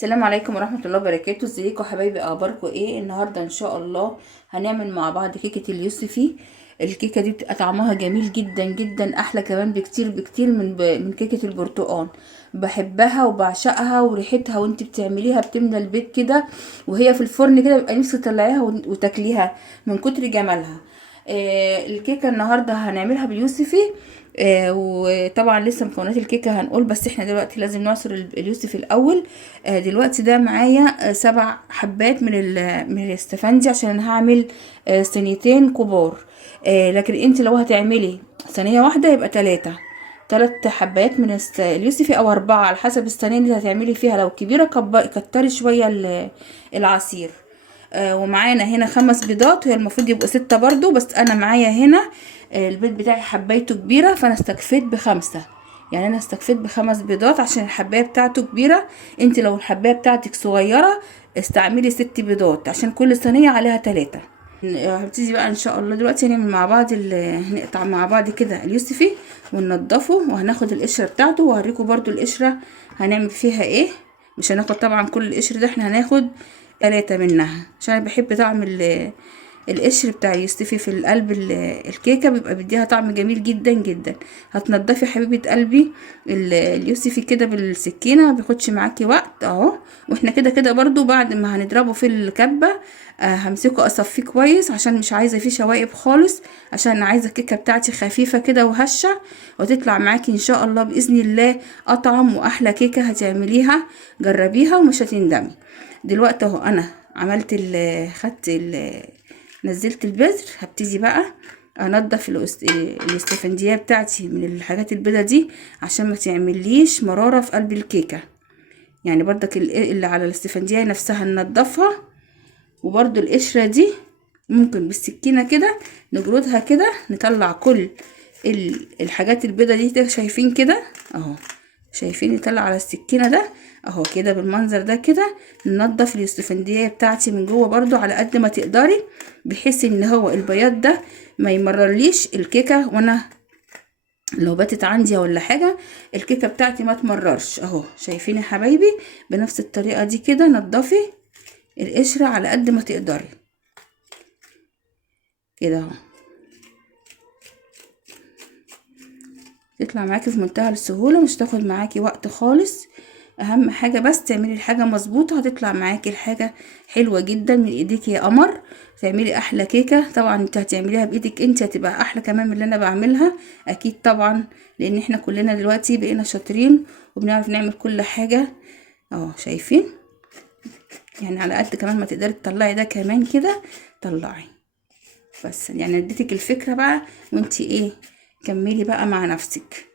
السلام عليكم ورحمة الله وبركاته. ازيكم حبايبي؟ اخباركم ايه؟ النهاردة ان شاء الله هنعمل مع بعض كيكة اليوسفي. الكيكة دي بتبقى طعمها جميل جدا جدا، احلى كمان بكتير بكتير من كيكة البرتقال. بحبها وبعشقها، وريحتها وانت بتعمليها بتملى البيت كده، وهي في الفرن كده بيبقى نفسك تطلعيها وتاكليها من كتر جمالها. الكيكة النهاردة هنعملها باليوسفي. وطبعا لسه مكونات الكيكه هنقول، بس احنا دلوقتي لازم نعصر اليوسف الاول. دلوقتي ده معايا 7 حبات من الاستفندي، عشان انا هعمل صينيتين كبار. لكن انت لو هتعملي صينيه واحده يبقى 3 حبات من اليوسفي او 4 على حسب الصينيه اللي هتعملي فيها. لو كبيره كتري شويه العصير. ومعانا هنا 5 بيضات، هي المفروض يبقوا 6 برضو، بس انا معايا هنا البيض بتاعي حبايته كبيرة، فانا استكفيت ب5. يعني انا استكفيت ب5 بيضات عشان الحباية بتاعته كبيرة. انت لو الحباية بتاعتك صغيرة استعملي 6 بيضات، عشان كل صينية عليها 3. هبتدي بقى ان شاء الله دلوقتي هنعمل مع بعض هنقطع مع بعض كده اليوسفي وننضفه، وهناخد القشرة بتاعته وهوريكم برضو القشرة هنعمل فيها ايه. مش هناخد طبعا كل القشر ده، احنا هناخد 3 منها، عشان انا بحب طعم القشر بتاع اليوسفي في القلب الكيكه، بيبقى بيديها طعم جميل جدا جدا. هتنضفي حبيبه قلبي اليوسفي كده بالسكينه، ما بياخدش معاكي وقت اهو. واحنا كده كده برضو بعد ما هنضربه في الكبه همسكه اصفيه كويس، عشان مش عايزه فيه شوائب خالص، عشان عايزه الكيكه بتاعتي خفيفه كده وهشه، وتطلع معاكي ان شاء الله باذن الله اطعم واحلى كيكه هتعمليها. جربيها ومش هتندمي. دلوقتي اهو انا عملت نزلت البذر. هبتدي بقى انضف الاستفندية بتاعتي من الحاجات البيضة دي، عشان ما تعمليش مرارة في قلب الكيكة. يعني برضك اللي على الاستفندية نفسها ننضفها، وبرضو القشرة دي ممكن بالسكينة كده نجردها كده، نطلع كل الحاجات البيضة دي. شايفين كده اهو؟ شايفين يطلع على السكينة ده اهو كده بالمنظر ده كده. ننضف الاستفندية بتاعتي من جوه برضو على قد ما تقدري، بحيث ان هو البياض ده ما يمررليش الكيكة، وانا لو باتت عندي ولا حاجة الكيكة بتاعتي ما تمررش اهو. شايفين يا حبايبي؟ بنفس الطريقة دي كده نضفي القشرة على قد ما تقدري كده اهو، تطلع معاكي في منتهى السهولة، مش تاخد معاكي وقت خالص. اهم حاجة بس تعملي الحاجة مظبوطة، هتطلع معاكي الحاجة حلوة جدا من ايديك يا قمر. تعملي احلى كيكة. طبعا انت هتعمليها بايدك انت، هتبقى احلى كمان من اللي انا بعملها اكيد طبعا، لان احنا كلنا دلوقتي بقينا شاطرين وبنعرف نعمل كل حاجة اهو. شايفين؟ يعني على قد كمان ما تقدري تطلعي ده كمان كده طلعي. بس يعني اديتك الفكرة بقى، وانتي ايه كملي بقى مع نفسك.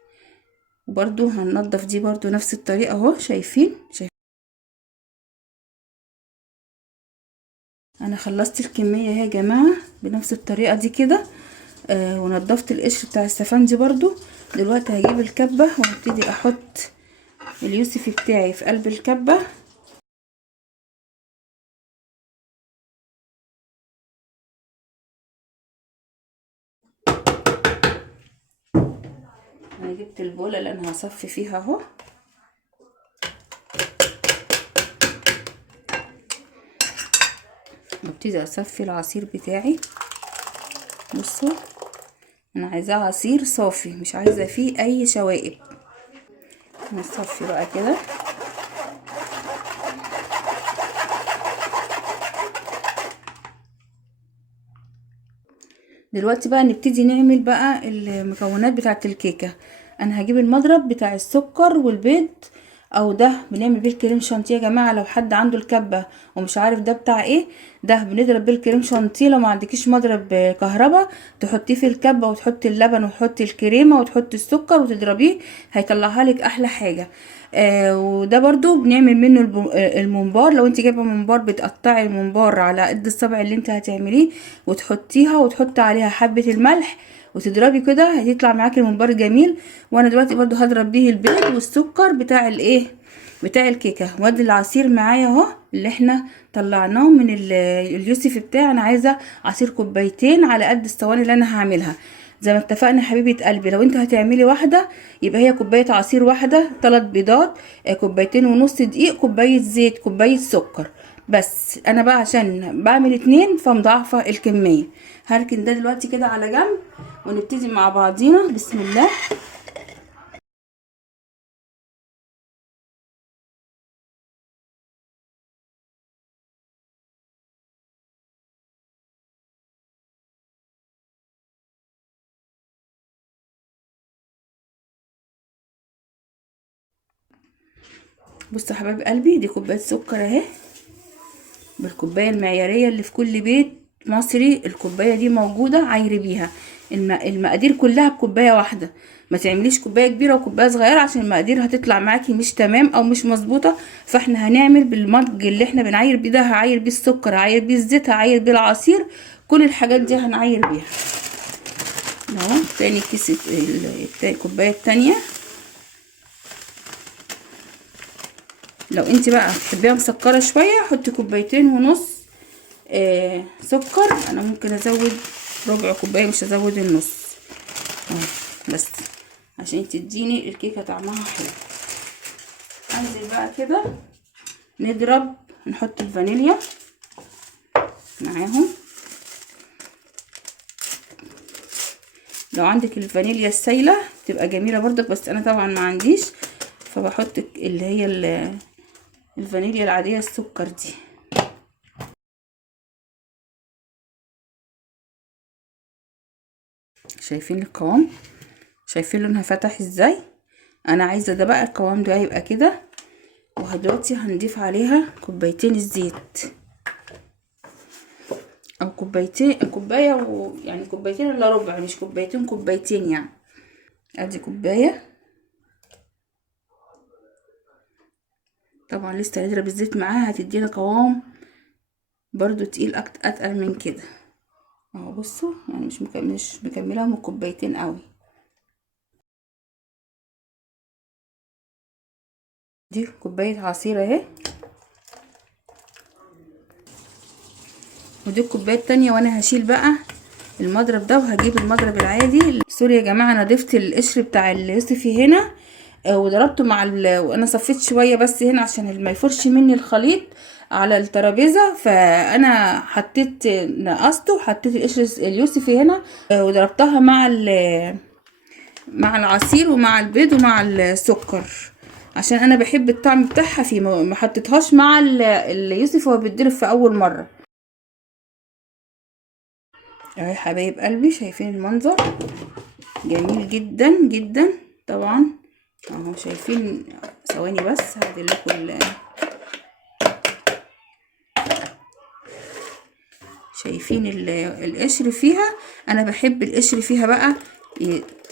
وبرضو هننضف دي برضو نفس الطريقة اهو. شايفين؟ انا خلصت الكمية اهي يا جماعة بنفس الطريقة دي كده. ونضفت القشر بتاع السفندي برضو. دلوقتي هجيب الكبة وهبتدي احط اليوسفي بتاعي في قلب الكبة. انا جبت البولة اللي انا هصفي فيها اهو. وابتدي اصفي العصير بتاعي. بصوا، انا عايزاه عصير صافي، مش عايزه فيه اي شوائب. نصفي بقى كده. دلوقتي بقى نبتدي نعمل بقى المكونات بتاعه الكيكه. انا هجيب المضرب بتاع السكر والبيض، او ده بنعمل بيه الكريم شانتيه يا جماعه. لو حد عنده الكبه ومش عارف ده بتاع ايه، ده بنضرب بيه الكريم شانتيه. لو ما عندكيش مضرب كهربا تحطيه في الكبه، وتحطي اللبن وتحطي الكريمه وتحطي السكر وتضربيه، هيطلعها لك احلى حاجه. وده برضو بنعمل منه الممبار. لو انت جايبه ممبار بتقطعي الممبار على قد الصبع اللي انت هتعمليه، وتحطيها وتحطي عليها حبه الملح وتضربي كده، هيطلع معاكي الممبار جميل. وانا دلوقتي برضو هضرب بيه البيض والسكر بتاع الايه بتاع الكيكه. وادي العصير معايا اهو اللي احنا طلعناه من اليوسف بتاعي. انا عايزه عصير 2 كوباية على قد الصواني اللي انا هعملها. زي ما اتفقنا حبيبه قلبي، لو انت هتعملي واحده يبقى هي كوبايه عصير واحده، 3 بيضات، كوبايتين ونص دقيق، كوبايه زيت، كوبايه سكر. بس انا بقى عشان بعمل 2 فمضاعفه الكميه. هركن ده دلوقتي كده على جنب ونبتدي مع بعضينا. بسم الله. بصوا يا حبايب قلبي، دي كوبايه سكر اهي، بالكوبايه المعياريه اللي في كل بيت مصري. الكوبايه دي موجوده، عايري بيها. المقادير كلها بكوبايه واحده، ما تعمليش كوبايه كبيره وكوبايه صغيره عشان المقادير هتطلع معاكي مش تمام او مش مظبوطه. فاحنا هنعمل بالمج اللي احنا بنعاير بيه ده، هعاير بيه السكر، هعاير بيه الزيت، هعاير بيه العصير، كل الحاجات دي هنعاير بيها. اهو تاني كيس الكوبايه التانية. لو انت بقى بتحبيها مسكره شويه حطي كوبايتين ونص سكر. انا ممكن ازود ربع كوبايه، مش هزود النص بس عشان تديني الكيكه طعمها حلو. انزل بقى كده نضرب، نحط الفانيليا معاهم. لو عندك الفانيليا السايله تبقى جميله برضك، بس انا طبعا ما عنديش، فبحط اللي هي الفانيليا العاديه السكر دي. شايفين القوام؟ شايفين لونها فتح ازاي؟ انا عايزه ده بقى القوام ده يبقى كده. ودلوقتي هنضيف عليها كوبايتين الزيت، او كوبايتين، كوبايه يعني كوبايتين الا ربع، مش كوبايتين، كوبايتين يعني. ادي كوبايه. طبعا لسه هنضرب الزيت معاها، هتدينا قوام برضو تقيل اتقل من كده. اهو بصوا، يعني مش مكمله من كوبايتين قوي. دي كوبايه عصير اهي، ودي الكوبايه التانية. وانا هشيل بقى المضرب ده وهجيب المضرب العادي. سوري يا جماعه، انا ضفت القشر بتاع اليوسفي هنا وضربته مع وانا صفيت شويه بس هنا عشان ما يفرش مني الخليط على الترابيزه، فانا حطيت نقصته وحطيت القشر اليوسفي هنا وضربتها مع العصير ومع البيض ومع السكر، عشان انا بحب الطعم بتاعها فيه. ما حطيتهاش مع اليوسفي وهو بيتضرب في اول مره. اهو يا حبايب قلبي، شايفين المنظر جميل جدا جدا طبعا. اهو شايفين، ثواني بس هعدل لكم شايفين القشر فيها. انا بحب القشر فيها بقى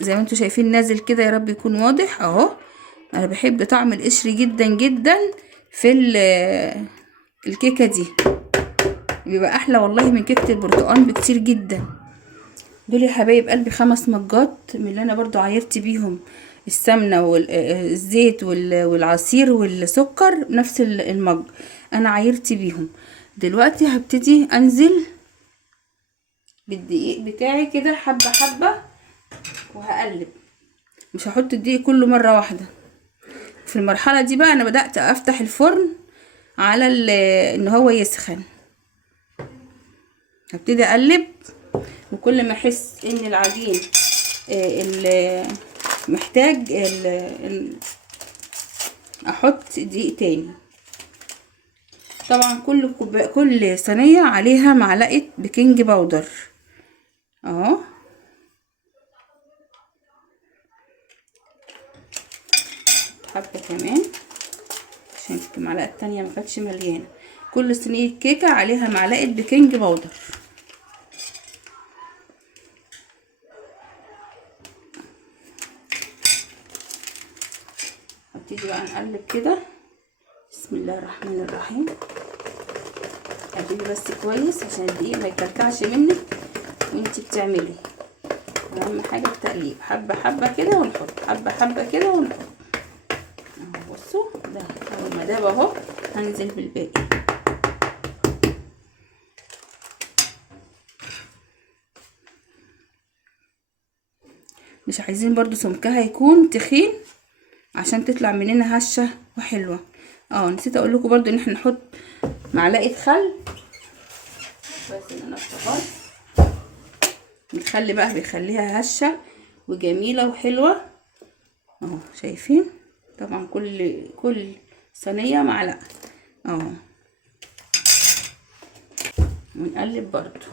زي ما انتوا شايفين نازل كده، يا رب يكون واضح اهو. انا بحب طعم القشر جدا جدا في الكيكه دي، بيبقى احلى والله من كيكه البرتقال بكتير جدا. دول يا حبايب قلبي 5 مجات من اللي انا برضو عايرت بيهم السمنه والزيت والعصير والسكر، نفس المج انا عايرت بيهم. دلوقتي هبتدي انزل بالدقيق بتاعي كده حبه حبه وهقلب، مش هحط الدقيق كله مره واحده. في المرحله دي بقى انا بدات افتح الفرن على ان هو يسخن. هبتدي اقلب، وكل ما احس ان العجين محتاج احط دقيق تاني. طبعا كل صينيه عليها معلقه بيكنج باودر اهو. حبه كمان عشان المعلقه التانية ما كانتش مليانه. كل صينيه كيكه عليها معلقه بيكنج باودر. هبتدي بقى نقلب كده. بسم الله الرحمن الرحيم. قلبي بس كويس عشان الدقيق ما يكلكعش منك وانتي بتعملي. اهم حاجه التقليب، حبه حبه كده ونحط، حبه حبه كده ونحط اهو. بصوا ده اول ما داب اهو هنزل بالباقي. مش عايزين برضو سمكها يكون تخين عشان تطلع مننا هشه وحلوه. نسيت اقول لكم برضو ان احنا نحط معلقه خل. بس ان انا افتكرت الخل بقى بيخليها هشه وجميله وحلوه اهو. شايفين؟ طبعا كل صينيه معلقه ونقلب برضو.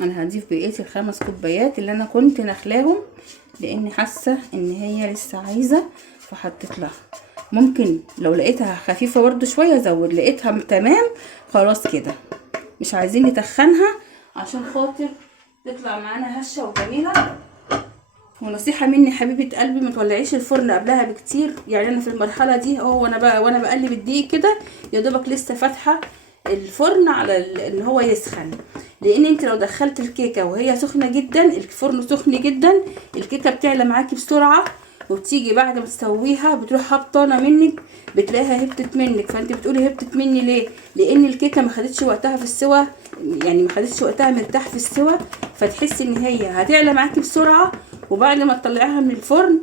انا هضيف بقيه ال5 كوبايات اللي انا كنت نخلاهم لاني حاسه ان هي لسه عايزه، فحطيت لها. ممكن لو لقيتها خفيفه برضو شويه ازود، لقيتها تمام خلاص كده. مش عايزين نتخنها عشان خاطر تطلع معانا هشه وجميله. ونصيحه مني حبيبه قلبي، ما تولعيش الفرن قبلها بكتير. يعني انا في المرحله دي وانا بقلب الدقيق كده يا دوبك لسه فاتحه الفرن على ان هو يسخن، لان انت لو دخلت الكيكه وهي سخنه جدا، الفرن سخن جدا، الكيكه بتعلى معاكي بسرعه، وبتيجي بعد ما تسويها بتروح هبطانه منك، بتلاقيها هبطت منك. فانت بتقولي هبطت مني ليه؟ لان الكيكه ما خدتش وقتها في السوا، يعني ما خدتش وقتها مرتاح في السوا، فتحسي ان هي هتعلى معاكي بسرعه، وبعد ما تطلعيها من الفرن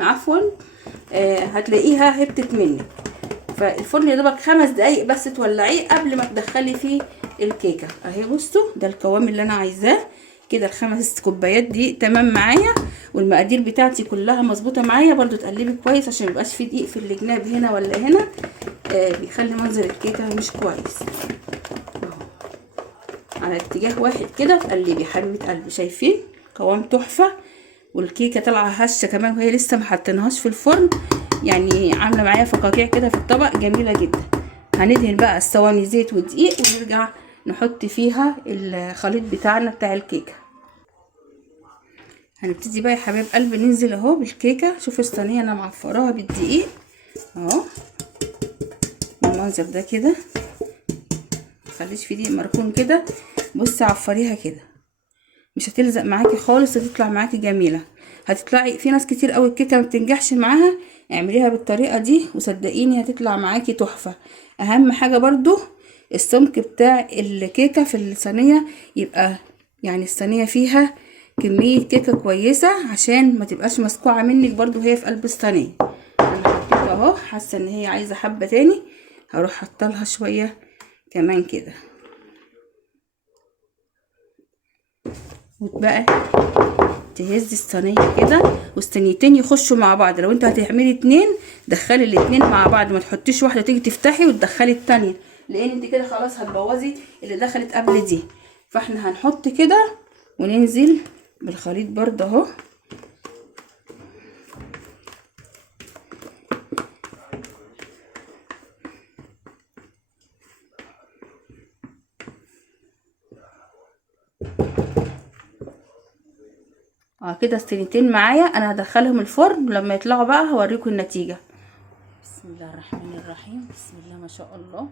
عفوا هتلاقيها هبطت منك. فالفرن يا دوبك 5 دقايق بس تولعيه قبل ما تدخلي فيه الكيكه. اهي بصوا ده القوام اللي انا عايزاه كده. ال5 كوبايات دي تمام معايا، والمقادير بتاعتي كلها مظبوطه معايا. برضو تقلبي كويس عشان ميبقاش فيه دقيق في الجناب هنا ولا هنا، بيخلي منظر الكيكه مش كويس. على اتجاه واحد كده تقلبي حبيبه قلبي. شايفين قوام تحفه، والكيكه طالعه هشه كمان وهي لسه ما حطيناهاش في الفرن، يعني عامله معايا فقاقيع كده في الطبق جميله جدا. هندهن بقى الصواني زيت ودقيق ونرجع نحط فيها الخليط بتاعنا بتاع الكيكه. هنبتدي بقى يا حبايب قلبي ننزل اهو بالكيكه. شوفوا الصينيه انا معفراها بالدقيق اهو بالمنظر ده كده، مخليش في دقيق مركون كده. بصي عفريها كده، مش هتلزق معاكي خالص، هتطلع معاكي جميله. هتطلعي في ناس كتير قوي الكيكه ما بتنجحش معاها، اعمليها بالطريقه دي وصدقيني هتطلع معاكي تحفه. اهم حاجه برضو السمك بتاع الكيكه في الصينيه يبقى، يعني الصينيه فيها كميه كيكه كويسه عشان ما تبقاش مسكوعه منك برضو هي في قلب الصينيه. انا حطيت اهو، حاسه ان هي عايزه حبه تاني، هروح حطلها شويه كمان كده. وبقى تهزي الصينيه كده والصينيتين يخشوا مع بعض. لو انت هتعملي 2 دخلي الاتنين مع بعض، ما تحطيش واحده تيجي تفتحي وتدخلي التانية، لان انت كده خلاص هتبوظي اللي دخلت قبل دي. فاحنا هنحط كده وننزل بالخليط برضه اهو. كده الصينيتين معايا، انا هدخلهم الفرن لما يطلعوا بقى هوريكم النتيجه. بسم الله الرحمن الرحيم، بسم الله ما شاء الله.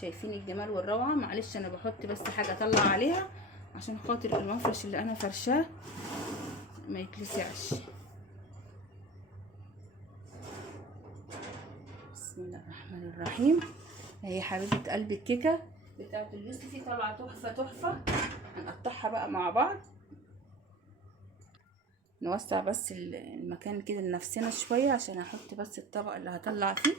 شايفين الجمال والروعه. معلش انا بحط بس حاجه اطلع عليها عشان خاطر المفرش اللي انا فرشاه ما يتلسعش. بسم الله الرحمن الرحيم. اهي حبيبه قلب الكيكه بتاعه اليوسفي طالعه تحفه تحفه. هنقطعها بقى مع بعض، نوسع بس المكان كده لنفسنا شويه عشان احط بس الطبق اللي هطلع فيه.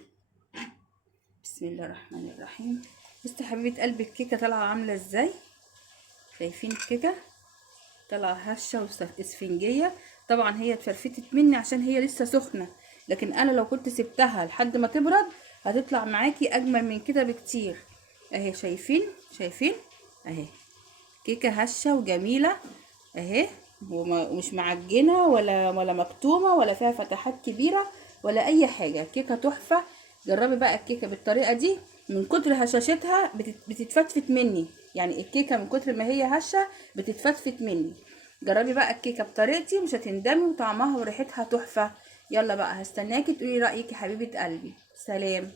بسم الله الرحمن الرحيم. بصي حبيبه قلب الكيكه طالعه عامله ازاي. شايفين الكيكه طالعه هشه واسفنجيه. طبعا هي اتفرفتت مني عشان هي لسه سخنه، لكن انا لو كنت سبتها لحد ما تبرد هتطلع معاكي اجمل من كده بكتير. اهي شايفين اهي كيكه هشه وجميله اهي، ومش معجنه ولا مكتومه ولا فيها فتحات كبيره ولا اي حاجه. كيكه تحفه. جربي بقى الكيكه بالطريقه دي، من كتر هشاشتها بتتفتفت مني، يعني الكيكه من كتر ما هي هشه بتتفتفت مني. جربي بقى الكيكه بطريقتي مش هتندمي، وطعمها وريحتها تحفه. يلا بقى هستناكي تقولي رايك يا حبيبه قلبي. سلام.